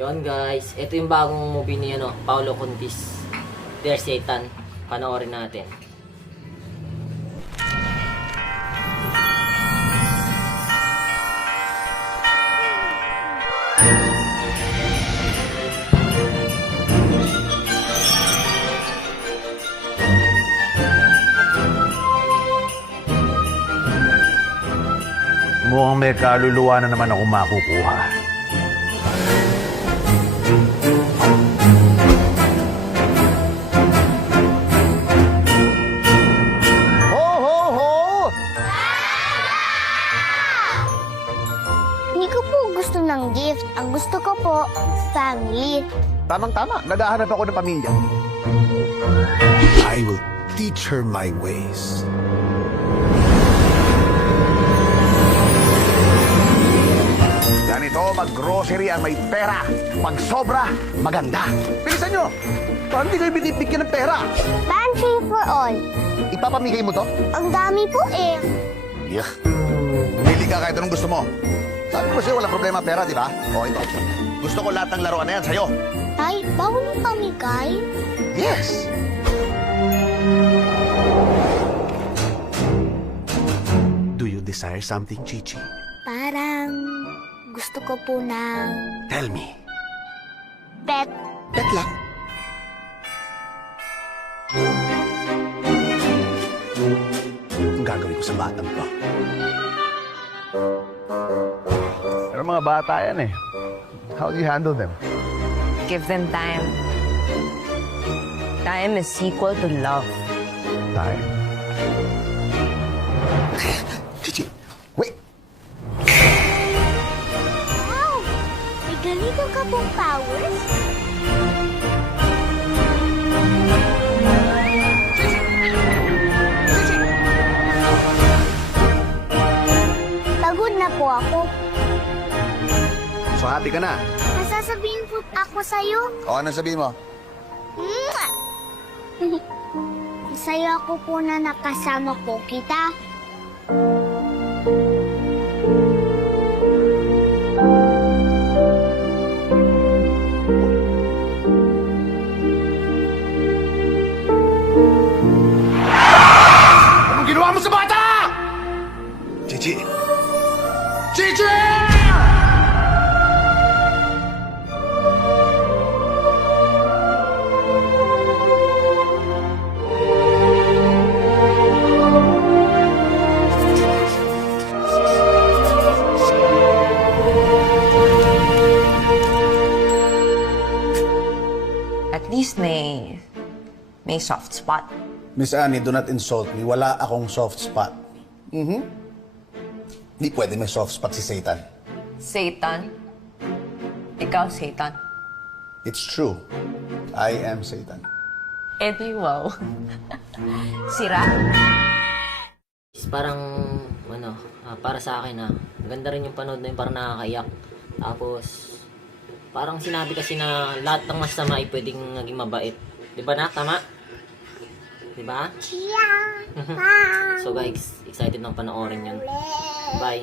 Yun guys, ito yung bagong movie ni Paolo Contis, Dear Satan. Panoorin natin. Mukhang may kaluluwa na naman ako makukuha. Ho, ho, ho! Hindi ko po gusto ng gift. Ang gusto ko po, family. Tamang-tama, naghahanap ako ng pamilya. I will teach her my ways. Ganito, mag-grocery ang may pera. Pag sobra, maganda. Bilisan nyo! Paano hindi kayo binibigyan ng pera? Pantry for all. Ipapamigay mo to? Ang dami po eh. Yeah. Pili ka kahit anong gusto mo. Sabi ko sa'yo, walang problema pera, di ba? O, ito. Gusto ko lahat ng laruan na yan sa'yo. Tay, bawal yung pamigay. Yes! Do you desire something, Chichi? Parang gusto ko po ng Tell me. pet. Pet lang. Ang gagawin ko sa batang to. Pero mga bata yan eh. How do you handle them? Give them time. Time is equal to love. Time. Chichi, wait. Wow! May ganito ka pong powers? Pagod na po ako. So happy ka na? Masasabihin po ako sa'yo. O, anong sabihin mo? Mwah! Masaya ako po na nakasama po kita. Anong ginawa mo sa bata? Chichi. Chichi! At least may soft spot. Miss Annie, do not insult me. Wala akong soft spot. Di pwede may soft spot si Satan. Satan? Ikaw, Satan. It's true. I am Satan. Edi wow. Sira? Parang, para sa akin maganda rin yung panood na yun, parang nakakaiyak. Tapos, parang sinabi kasi na lahat ng masama ay pwedeng naging mabait. Di ba na? Tama? Di ba? Yeah. So guys, excited nang panoorin yun. Bye!